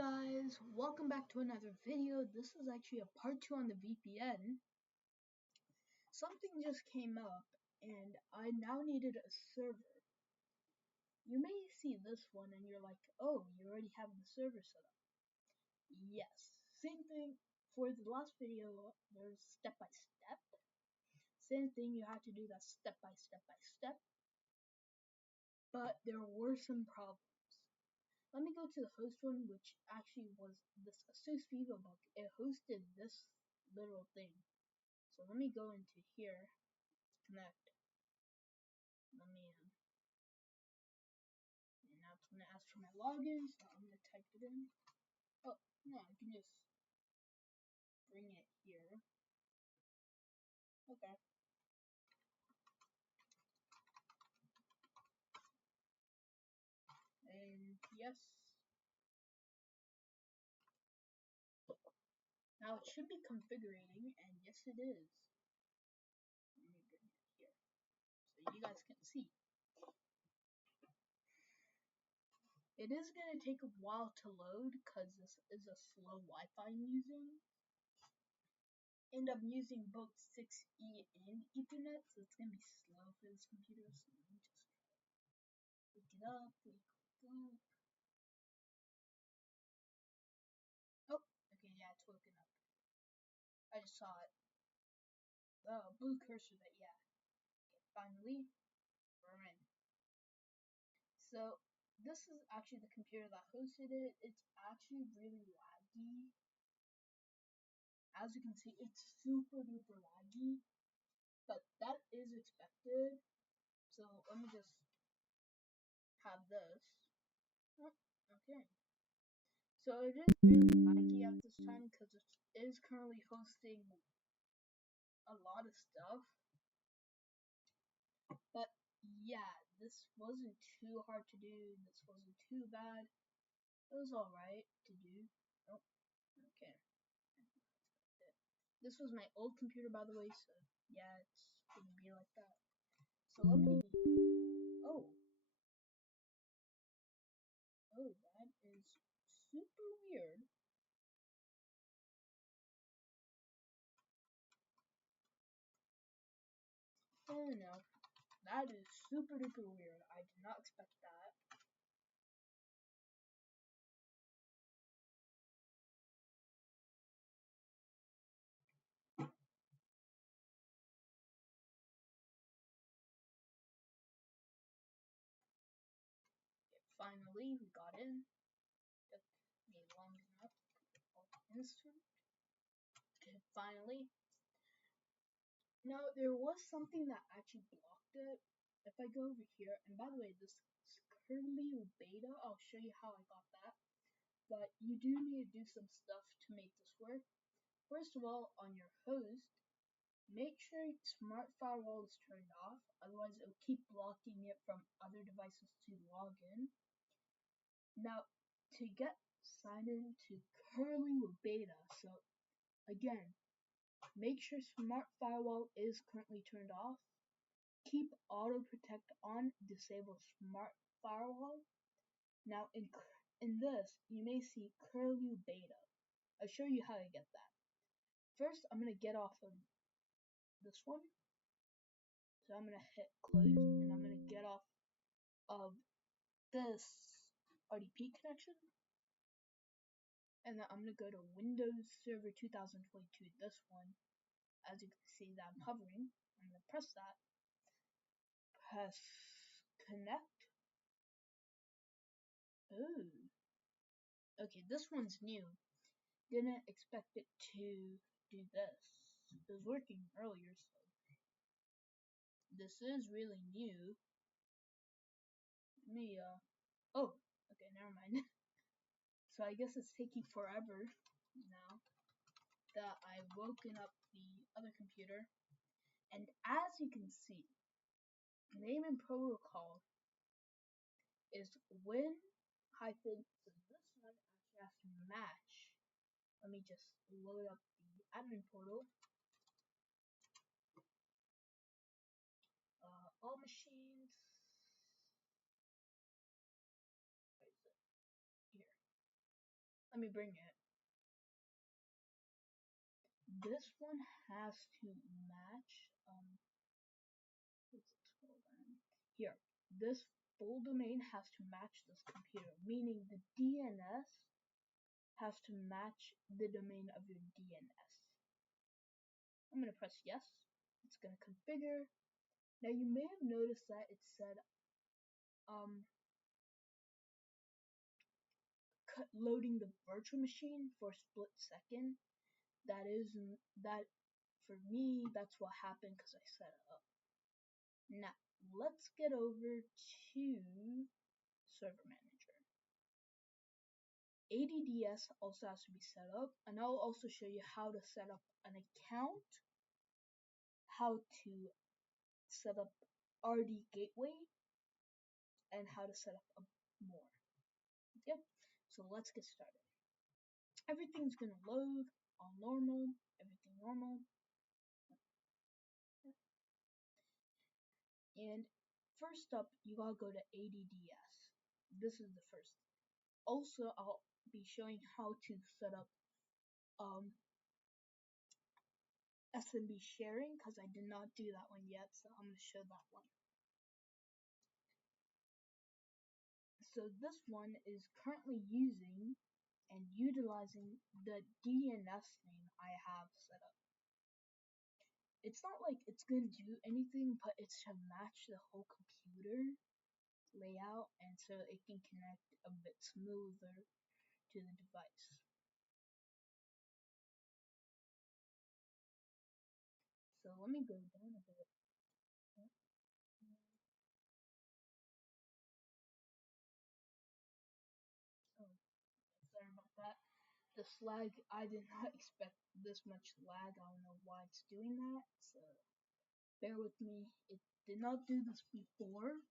guys, welcome back to another video. This is actually a part 2 on the VPN. Something just came up and I now needed a server. You may see this one and you're like, oh, you already have the server set up. Yes, same thing for the last video. There's step by step. Same thing, you had to do that step by step. But there were some problems. Let me go to the host one, which actually was this Asus VivoBook. It hosted this little thing. So let me go into here, connect. Let me, and now it's gonna ask for my login, so I'm gonna type it in. Oh, no, I can just bring it here. Okay. And yes. Now it should be configuring, and yes it is. Let me bring it here, so you guys can see. It is going to take a while to load because this is a slow Wi-Fi I'm using. And I'm using both 6E and Ethernet, so it's going to be slow for this computer. So let me just wake it up, Oh, okay, yeah, it's woken up. I just saw it. The blue cursor that, yeah. Okay, finally, we're in. So, this is actually the computer that hosted it. It's actually really laggy. As you can see, it's super duper laggy, but that is expected. So let me just have this. Oh, okay. So it is really laggy at this time because it is currently hosting a lot of stuff. But yeah, this wasn't too hard to do. This wasn't too bad. It was alright to do. Oh, okay. This was my old computer, by the way, so yeah, it's gonna be like that. So let me. Oh. Oh, that is super weird. Oh no. That is super duper weird. I did not expect that. Finally, we got in. Took me long enough. Instant. Okay, finally. Now, there was something that actually blocked it. If I go over here, and by the way, this is currently beta. I'll show you how I got that. But you do need to do some stuff to make this work. First of all, on your host, make sure Smart Firewall is turned off. Otherwise, it will keep blocking it from other devices to log in. Now, to get signed into currently with beta, so again, make sure Smart Firewall is currently turned off. Keep Auto Protect on, disable Smart Firewall. Now, in this, you may see curly beta. I'll show you how to get that. First, I'm going to get off of this one. So I'm going to hit close, and I'm going to get off of this RDP connection. And then I'm going to go to Windows Server 2022, this one. As you can see that I'm hovering. I'm going to press that. Press connect. Ooh. Okay, this one's new. Didn't expect it to do this. It was working earlier, so this is really new. Let me, oh, okay, never mind. So I guess it's taking forever now that I've woken up the other computer. And as you can see, name and protocol is win hyphen, so this one actually has to match. Let me just load up the admin portal. All machines. Where is it? Here. Let Let me bring it. This one has to match, what's it called then? Here, this full domain has to match this computer, meaning the DNS has to match the domain of your DNS. I'm going to press yes. It's going to configure. Now you may have noticed that it said loading the virtual machine for a split second. That for me, that's what happened because I set it up. Now let's get over to Server Manager. ADDS also has to be set up, and I'll also show you how to set up an account, how to set up RD Gateway, and how to set up more. Okay, so let's get started. Everything's gonna load, all normal, everything normal. And first up, you gotta go to ADDS. This is the first. Also, I'll be showing how to set up SMB sharing because I did not do that one yet, so I'm gonna show that one. So this one is currently using and utilizing the DNS name I have set up. It's not like it's going to do anything, but it's to match the whole computer layout and so it can connect a bit smoother to the device. So let me go down a bit. Oh, sorry about that. This lag, I did not expect this much lag. I don't know why it's doing that, so bear with me. It did not do this before.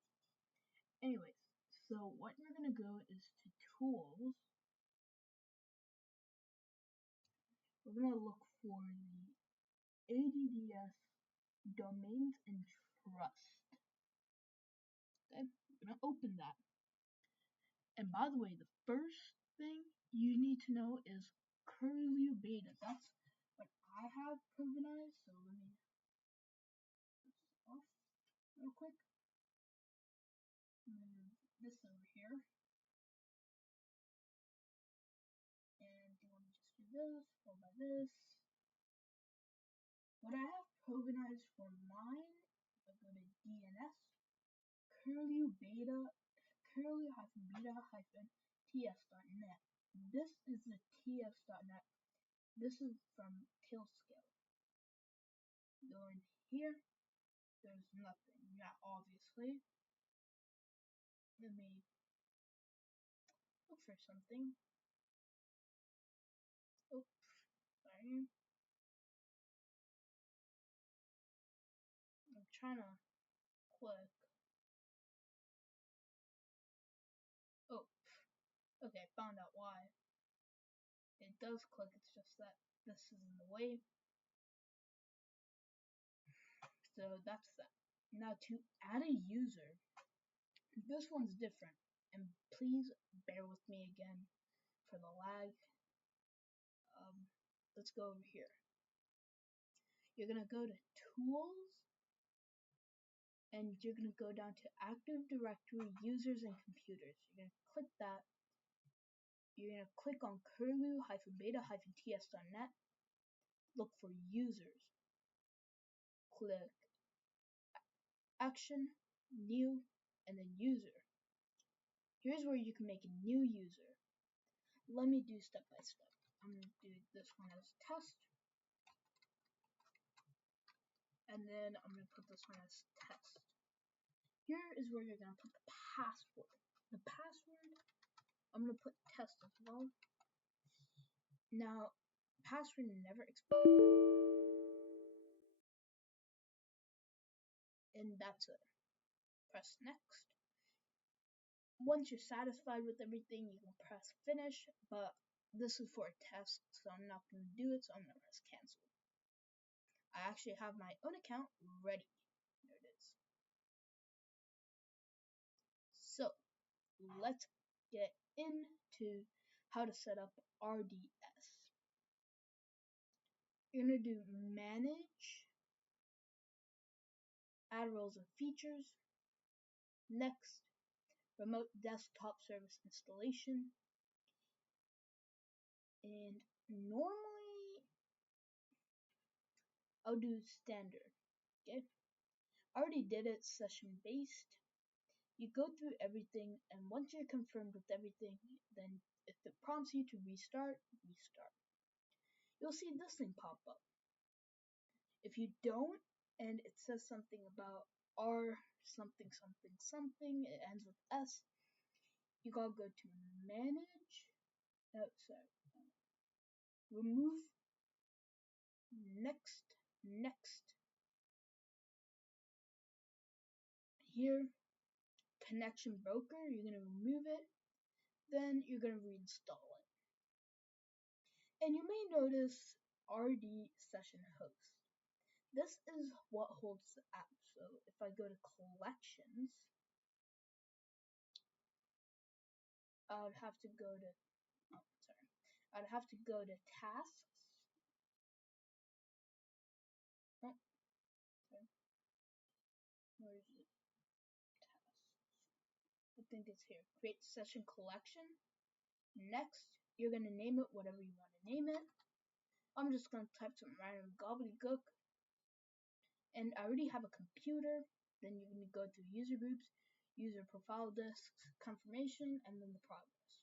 Anyways, so what you're gonna go is to Tools. We're gonna look for the ADDS Domains and Trust. Okay, we're gonna open that. And by the way, the first thing you need to know is curly beta. That's what I have provenized. So let me put this off real quick. Move this over here. And do you want to just do this, followed by this? What I have provenized for mine, I go to DNS, curly-beta-ts.net. This is the ts.net. This is from Tailscale. Go in here, there's nothing. Yeah, obviously. Let me look for something. Oops, sorry. I'm trying to click. Oh, okay, found out why. It does click, it's just that this is in the way. So that's that. Now to add a user, this one's different. And please bear with me again for the lag. Let's go over here. You're gonna go to Tools, and you're gonna go down to Active Directory Users and Computers. You're gonna click that. You're gonna click on curlew-beta-ts.net. Look for users. Click Action, New, and then User. Here's where you can make a new user. Let me do step by step. I'm gonna do this one as test. And then I'm going to put this one as test. Here is where you're going to put the password. The password, I'm going to put test as well. Now, password never expires. And that's it. Press next. Once you're satisfied with everything, you can press finish, but this is for a test, so I'm not going to do it, so I'm going to press cancel. I actually have my own account ready. There it is. So, let's get into how to set up RDS. You're going to do manage, add roles and features. Next, remote desktop service installation. And normally I'll do standard. Okay, I already did it session based. You go through everything, and once you're confirmed with everything, then if it prompts you to restart, restart. You'll see this thing pop up. If you don't, and it says something about R something something something, it ends with S, you gotta go to manage, remove, next, here, connection broker, you're gonna remove it, then you're gonna reinstall it. And you may notice RD session host. This is what holds the app. So if I go to collections, I'd have to go to tasks. Oh, sorry. Where is it? Tasks. I think it's here. Create session collection. Next, you're gonna name it whatever you want to name it. I'm just gonna type some random gobbledygook. And I already have a computer. Then you're gonna go to user groups, user profile disks, confirmation, and then the progress.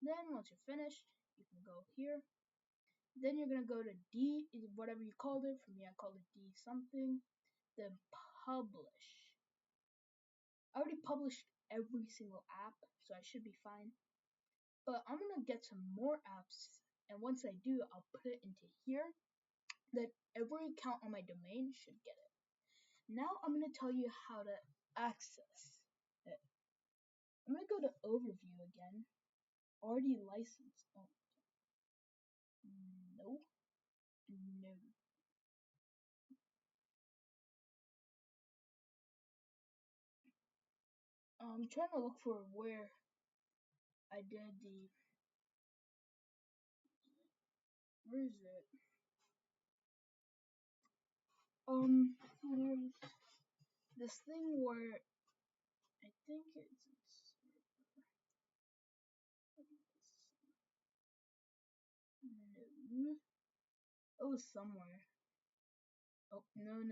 Then once you're finished, you can go here. Then you're gonna go to D, whatever you called it. For me, I called it D something. Then publish. I already published every single app, so I should be fine. But I'm gonna get some more apps, and once I do, I'll put it into here. That every account on my domain should get it. Now I'm gonna tell you how to access it. I'm gonna go to overview again. Already licensed. Oh, no. I'm trying to look for where I did the. Where is it? There's this thing where I think it's. No. It was somewhere. Oh, no.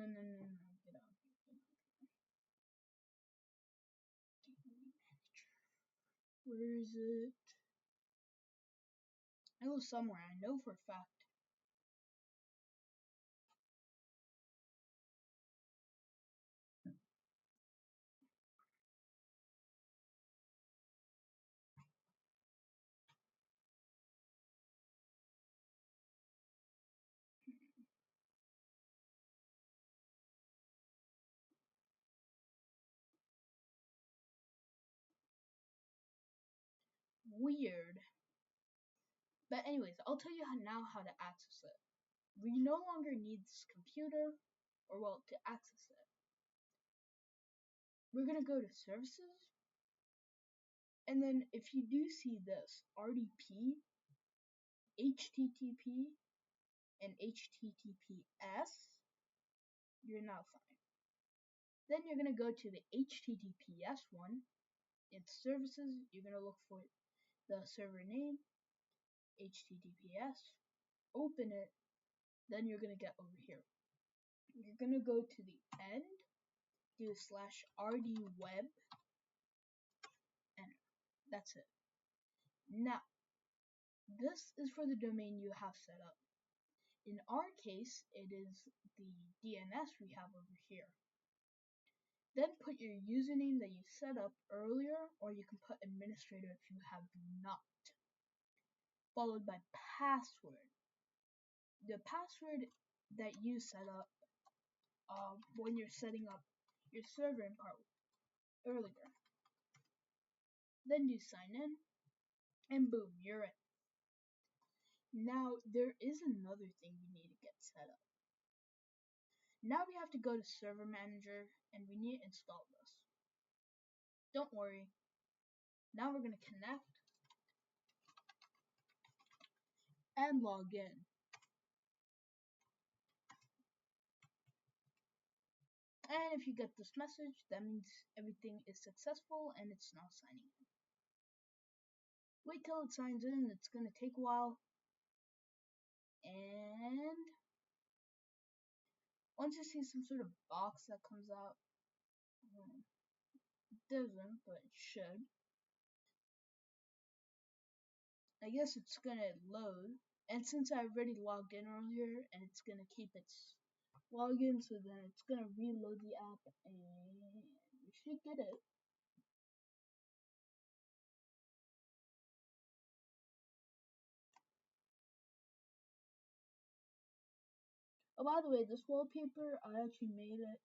Get out. Where is it? It was somewhere, I know for a fact. Weird. But anyways, I'll tell you now how to access it. We no longer need this computer, or well, to access it. We're gonna go to services, and then if you do see this RDP, HTTP, and HTTPS, you're now fine. Then you're gonna go to the HTTPS one. It's services. You're gonna look for the server name, HTTPS, open it, then you're gonna get over here. You're gonna go to the end, do /rdweb, enter. That's it. Now, this is for the domain you have set up. In our case, it is the DNS we have over here. Then put your username that you set up earlier, or you can put administrator if you have not. Followed by password. The password that you set up when you're setting up your server in part earlier. Then do sign in, and boom, you're in. Now, there is another thing we need to get set up. Now we have to go to Server Manager, and we need to install this. Don't worry. Now we're going to connect. and log in. And if you get this message, that means everything is successful and it's now signing in. Wait till it signs in, it's going to take a while. And once you see some sort of box that comes out, it doesn't, but it should. I guess it's gonna load, and since I already logged in earlier, and it's gonna keep its login, so then it's gonna reload the app, and you should get it. Oh, by the way, this wallpaper, I actually made it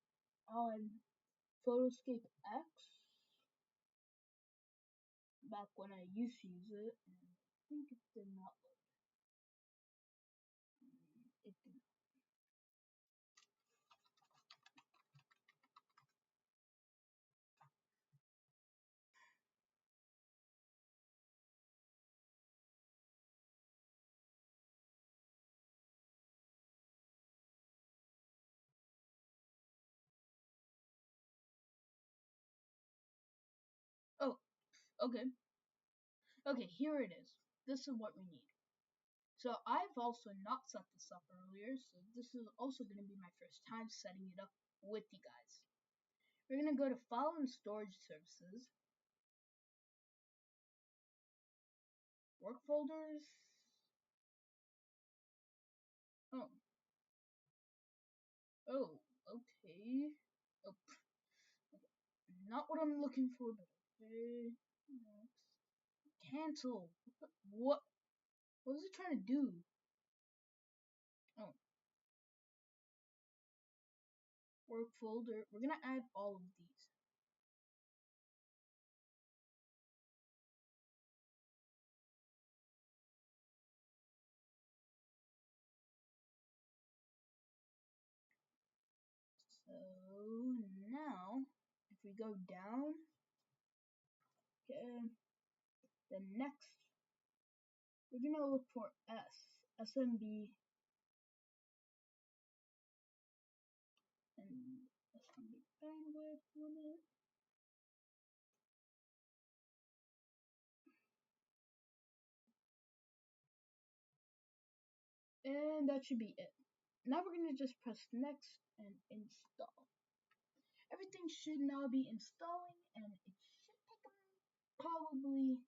on Photoscape X back when I used to use it, and I think it did not load. It did not. Oh, okay. Okay, here it is. This is what we need. So I've also not set this up earlier, so this is also going to be my first time setting it up with you guys. We're going to go to File and Storage Services, Work Folders. Oh. Oh, okay. Oh, okay. Not what I'm looking for, but okay. Next. Cancel. What? What was it trying to do? Oh. Work folder. We're going to add all of these. So now, if we go down, okay, then next, we're gonna look for SMB, and SMB bandwidth limit. And that should be it. Now we're gonna just press next and install. Everything should now be installing, and it should take probably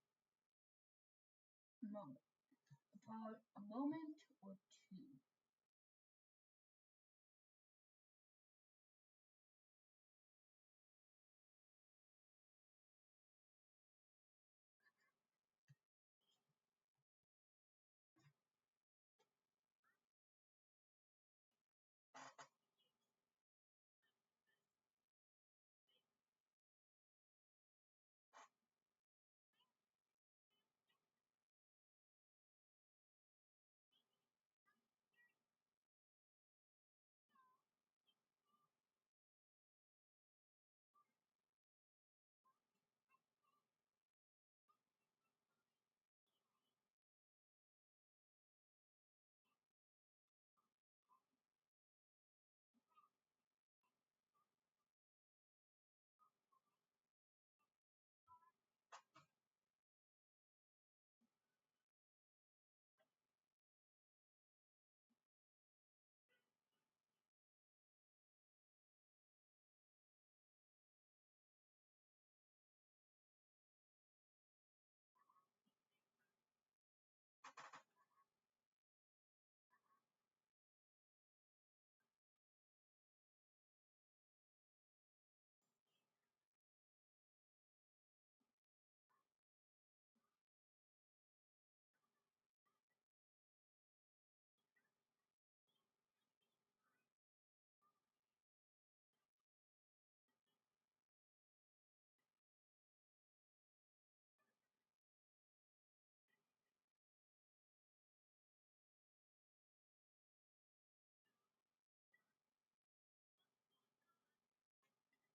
about a moment or two.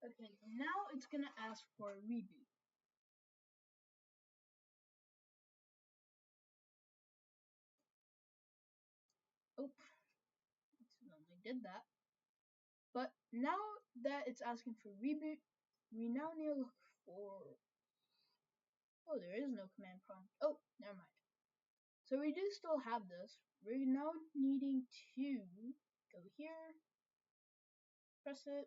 Okay, now it's gonna ask for a reboot. did that. But now that it's asking for reboot, we now need to look for... Oh, there is no command prompt. Oh, never mind. So we do still have this. We're now needing to go here, press it,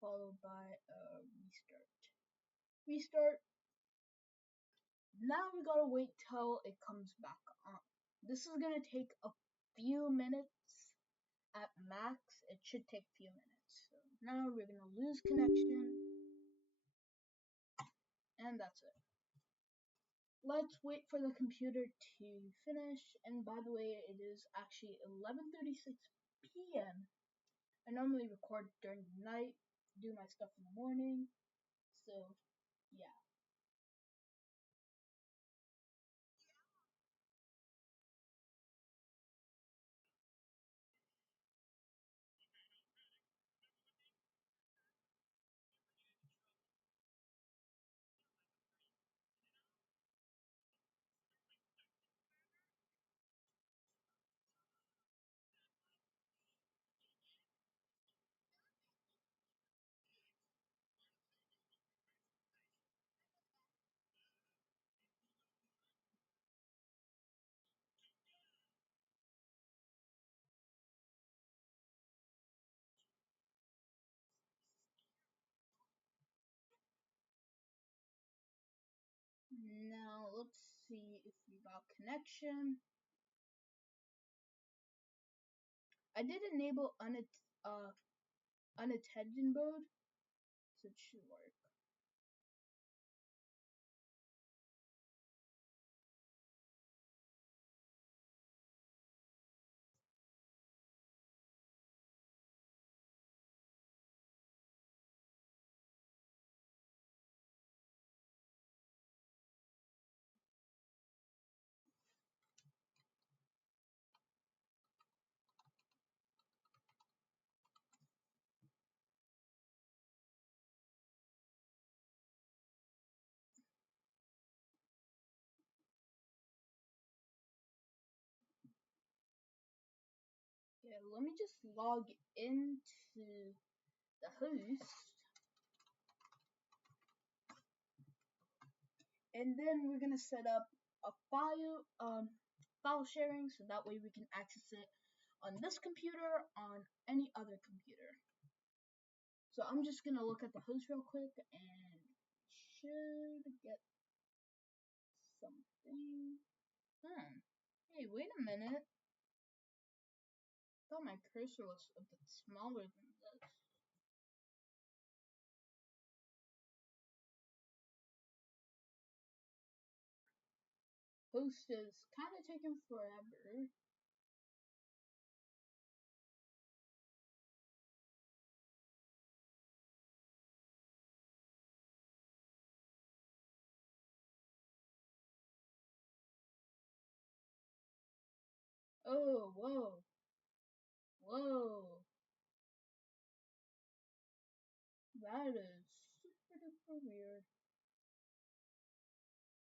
followed by a restart. Restart. Now we gotta wait till it comes back on. This is gonna take a few minutes at max. It should take a few minutes. So now we're gonna lose connection, and that's it. Let's wait for the computer to finish. And by the way, it is actually 11:36 p.m. I normally record during the night, do my stuff in the morning. So yeah. Now let's see if we got connection. I did enable unattended mode, so it should work. Yeah, let me just log into the host, and then we're gonna set up a file sharing, so that way we can access it on this computer, on any other computer. So I'm just gonna look at the host real quick, and should get something. Hey, wait a minute. I thought my cursor was a bit smaller than this. Host is kind of taking forever. Oh, whoa. Whoa. That is super duper weird.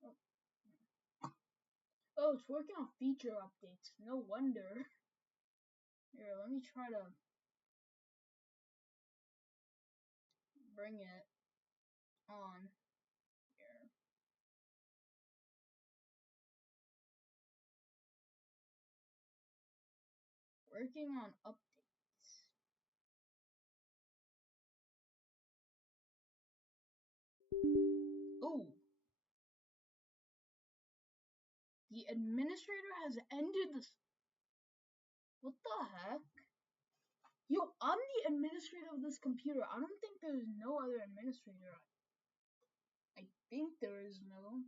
Oh. Oh, it's working on feature updates. No wonder. Here, let me try to bring it on here. Working on updates. Oh, the administrator has ended this. What the heck? Yo, I'm the administrator of this computer. I don't think there's no other administrator. I think there is no.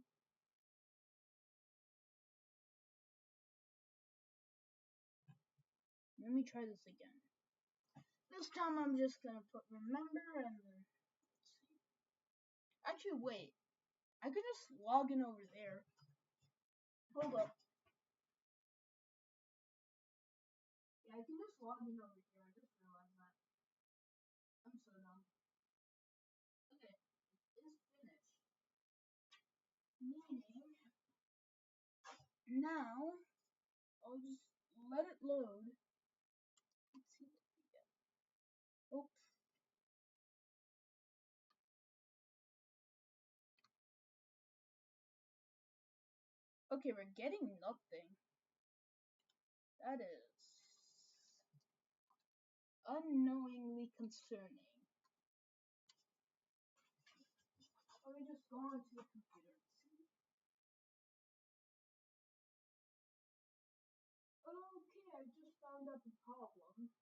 Let me try this again. This time I'm just gonna put remember and then let's see. Actually, wait. I could just log in over there. Hold up. Yeah, I can just log in over here. I just realized that. I'm so dumb. Okay, it's finished. Meaning, now I'll just let it load. Let's see. Okay, we're getting nothing. That is unknowingly concerning. Let me just go onto the computer and see. Okay, I just found out the problem.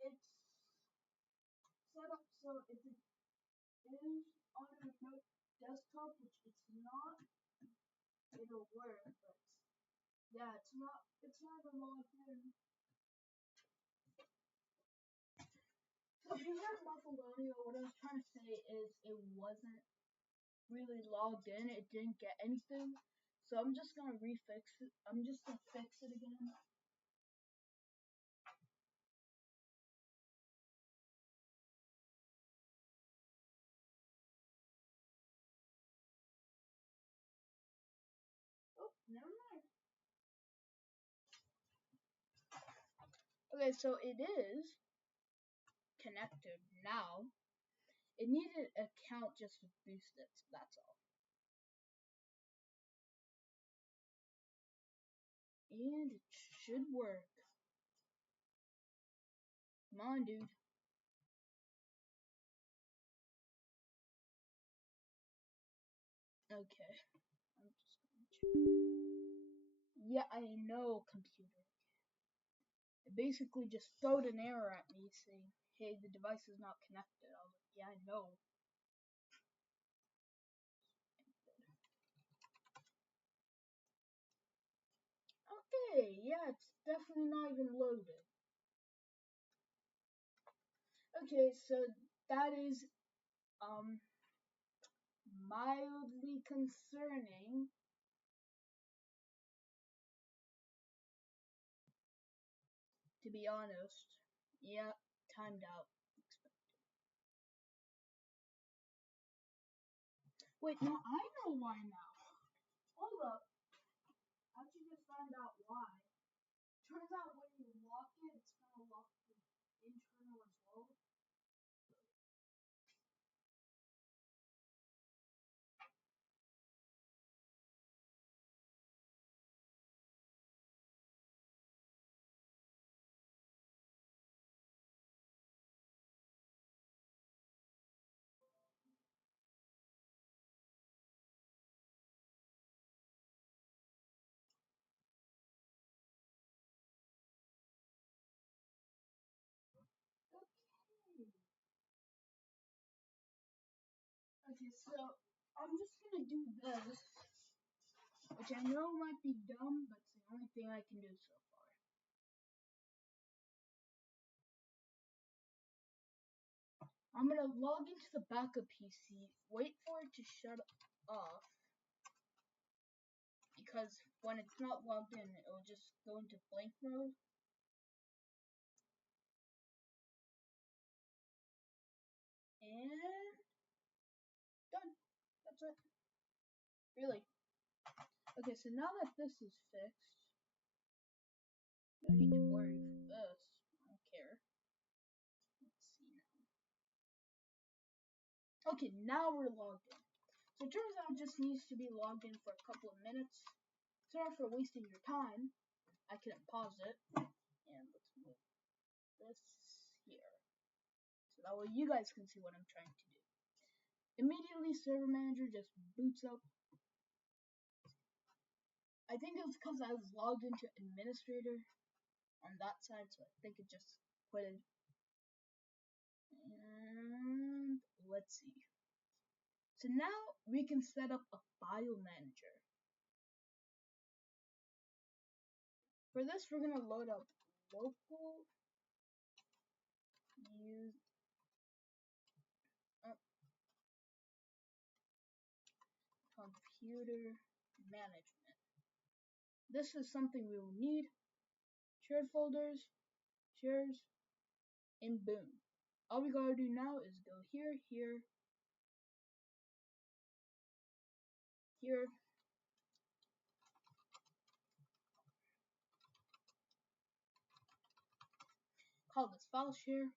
It's set up so if it is on a remote desktop, which it's not, it'll work, but yeah, it's not even logged in. So if you heard muffled audio, what I was trying to say is it wasn't really logged in, it didn't get anything. So I'm just gonna refix it. I'm just gonna fix it again. Oh, never mind. Okay, so it is connected now. It needed an account just to boost it, so that's all. And it should work. Come on, dude. Okay. I'm just going to. Yeah, I know, computer. It basically just throwed an error at me saying, hey, the device is not connected. I was like, yeah, I know. Okay, yeah, it's definitely not even loaded. Okay, so that is mildly concerning. To be honest. Yeah, timed out. Wait, no, I know why now. Hold up. I actually just found out why. Turns out when you lock it, it's gonna lock the internal as well. Okay. Okay, so I'm just gonna do this, which I know might be dumb, but it's the only thing I can do so far. I'm gonna log into the backup PC, wait for it to shut off, because when it's not logged in, it will just go into blank mode. And done. That's it. Really. Okay, so now that this is fixed, no need to worry for this. I don't care. Let's see now. Okay, now we're logged in. So it turns out it just needs to be logged in for a couple of minutes. Sorry for wasting your time. I couldn't pause it. And let's move this here. So that way you guys can see what I'm trying to do. Immediately, Server Manager just boots up. I think it was because I was logged into Administrator on that side, so I think it just quitted. And let's see. So now we can set up a file manager. For this, we're gonna load up local use computer management. This is something we will need. Shared folders, shares, and boom. All we gotta do now is go here, here, here. Call this file share.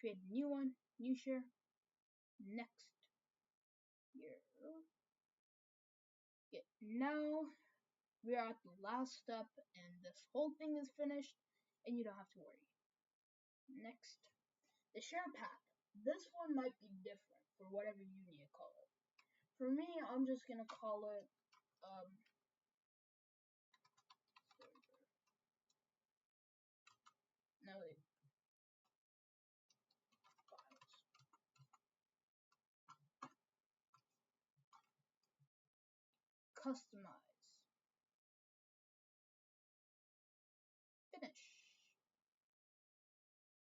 Create a new one, new share. Next. Now we are at the last step, and this whole thing is finished, and you don't have to worry. Next, the share path. This one might be different for whatever you need to call it. For me, I'm just gonna call it no wait, customize, finish,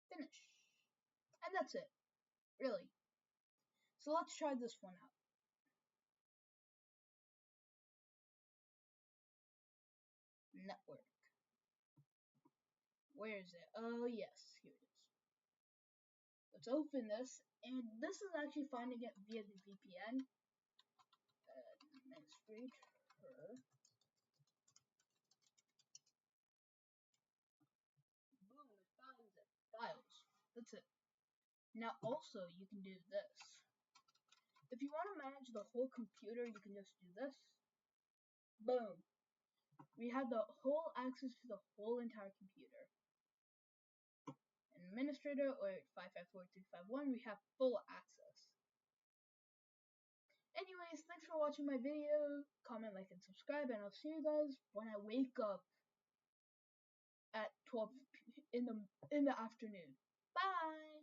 finish, and that's it. Really. So let's try this one out. Network. Where is it? Oh yes, here it is. Let's open this, and this is actually finding it via the VPN. Administrator. Boom, it finds it. Files. That's it. Now also you can do this. If you want to manage the whole computer, you can just do this. Boom. We have the whole access to the whole entire computer. Administrator or 554351, we have full access. Anyways, thanks for watching my video. Comment, like, and subscribe, and I'll see you guys when I wake up at 12 in the afternoon. Bye!